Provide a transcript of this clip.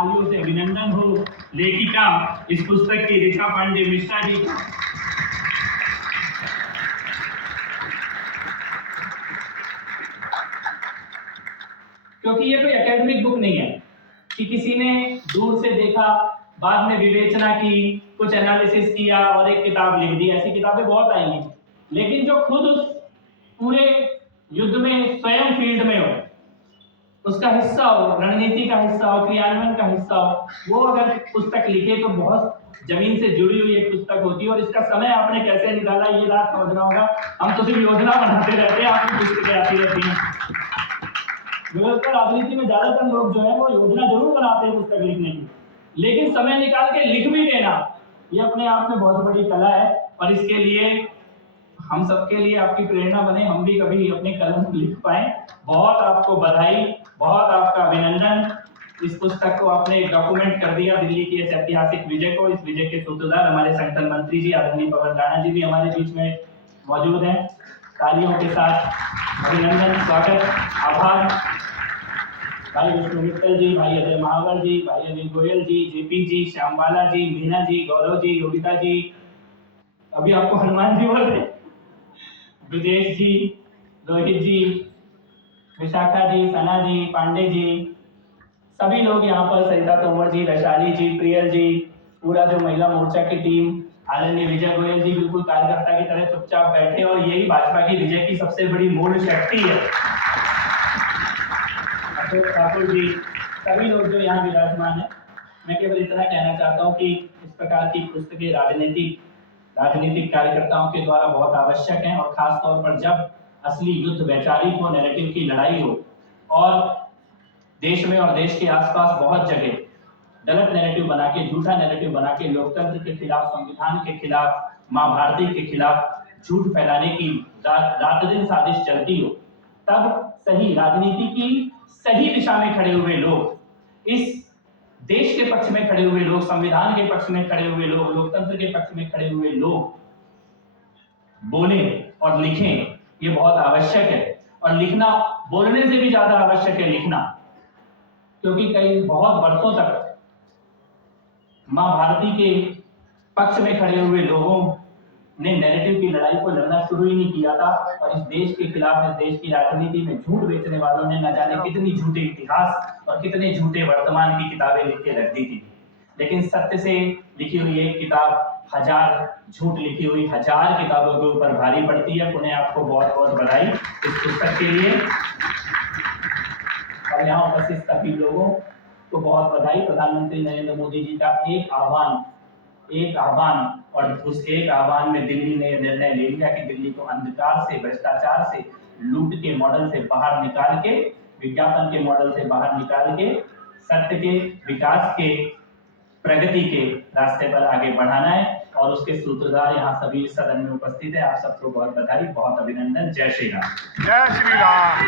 तालियों से अभिनंदन हो लेखिका इस पुस्तक की रेखा पांडे मिश्रा जी का। क्योंकि ये कोई एकेडमिक बुक नहीं है कि किसी ने दूर से देखा, बाद में विवेचना की, कुछ एनालिसिस किया और एक किताब लिख दी। ऐसी किताबें बहुत आएंगी, लेकिन जो खुद उस पूरे युद्ध में स्वयं फील्ड में हो, उसका हिस्सा हो, रणनीति का हिस्सा हो, क्रियान्वयन का हिस्सा हो, वो अगर पुस्तक लिखे तो बहुत जमीन से जुड़ी हुई एक पुस्तक होती है। और इसका समय आपने कैसे निकाला ये बात समझना होगा। हम तो सिर्फ योजना बनाते रहते हैं, आपकी पुस्तकें आती रहती हैं। व्यवस्था राजनीति में ज्यादातर लोग जो है वो योजना जरूर बनाते हैं पुस्तक लिखने की, लेकिन समय निकाल के लिख भी देना ये अपने आप में बहुत बड़ी कला है। और इसके लिए हम सबके लिए आपकी प्रेरणा बने, हम भी कभी अपने कलम लिख पाए। बहुत आपको बधाई, बहुत आपका अभिनंदन। इस पुस्तक को आपने डॉक्यूमेंट कर दिया दिल्ली की इस ऐतिहासिक विजय को। इस विजय के सूत्रधार हमारे संगठन मंत्री जी आदरणीय पवन राणा जी भी हमारे बीच में मौजूद हैं। तालियों के साथ अभिनंदन, स्वागत, आभार। भाई विष्णु मित्तल जी, भाई अजय महावर जी, भाई अनिल गोयल जी, जेपी जी, श्यामबाला जी, मीना जी, गौरव जी, योगिता जी, अभी आपको हनुमान जी बोल रहे, ब्रजेश जी, रोहित जी, विशाखा जी, सना जी, पांडे जी, सभी लोग यहाँ पर, सरिता तोमर जी, वैशाली जी, प्रियल जी, पूरा जो महिला मोर्चा की टीम, आदरणीय विजय गोयल जी बिल्कुल कार्यकर्ता की तरह चुपचाप बैठे, और यही भाजपा की विजय की सबसे बड़ी मूल शक्ति है। अशोक ठाकुर जी, सभी लोग जो यहाँ विराजमान है। मैं केवल इतना कहना चाहता हूँ कि इस प्रकार की पुस्तकें राजनीतिक कार्यकर्ताओं के द्वारा बहुत आवश्यक हैं, और खास तौर पर जब असली युद्ध वैचारिक हो, नैरेटिव की लड़ाई हो, और देश में और देश के आसपास बहुत जगह गलत नैरेटिव बना के, झूठा नैरेटिव बना के लोकतंत्र के खिलाफ, संविधान के खिलाफ, माँ भारती के खिलाफ झूठ फैलाने की रात दिन साजिश चलती हो, तब सही राजनीति की सही दिशा में खड़े हुए लोग, इस देश के पक्ष में खड़े हुए लोग, संविधान के पक्ष में खड़े हुए लोग, लोकतंत्र के पक्ष में खड़े हुए लोग बोले और लिखें, ये बहुत आवश्यक है। और लिखना बोलने से भी ज्यादा आवश्यक है लिखना, क्योंकि कई बहुत वर्षों तक मां भारती के पक्ष में खड़े हुए लोगों ने नैरेटिव की लड़ाई को लड़ना शुरू ही नहीं किया था, और इस देश के खिलाफ, इस देश की राजनीति में झूठ बेचने वालों ने न जाने कितनी झूठे इतिहास और कितने झूठे वर्तमान की किताबें लिख के रख दी थी। लेकिन सत्य से लिखी हुई एक किताब हजार झूठ लिखी हुई 1000 किताबों के ऊपर भारी पड़ती है। पुनः आपको बहुत बहुत बधाई इस पुस्तक के लिए, और यहाँ उपस्थित सभी लोगों को बहुत बधाई। प्रधानमंत्री नरेंद्र मोदी जी का एक आह्वान, और उस एक आह्वान में दिल्ली ने निर्णय ले लिया कि दिल्ली को अंधकार से, भ्रष्टाचार से, लूट के मॉडल से बाहर निकाल के, विज्ञापन के मॉडल से बाहर निकाल के सत्य के, विकास के, प्रगति के रास्ते पर आगे बढ़ाना है। और उसके सूत्रधार यहाँ सभी सदन में उपस्थित है। आप सबको बहुत बधाई, बहुत अभिनंदन। जय श्री राम। जय श्री राम।